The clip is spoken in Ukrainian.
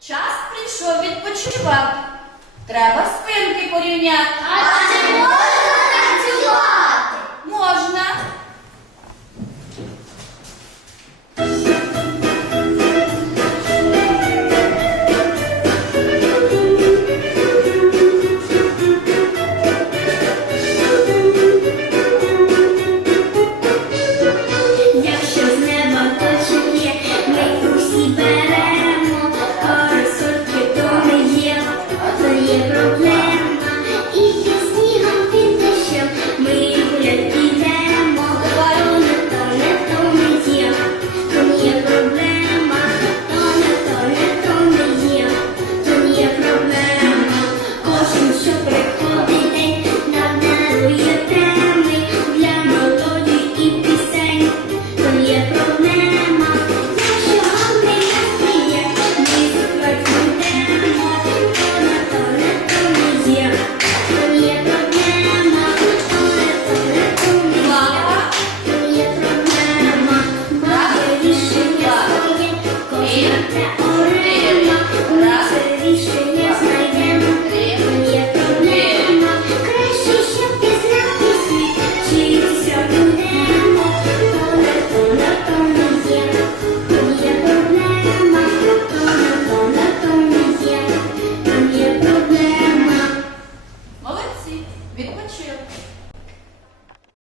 Час прийшов відпочивати. Треба спинки порівняти. А чому відпочинку.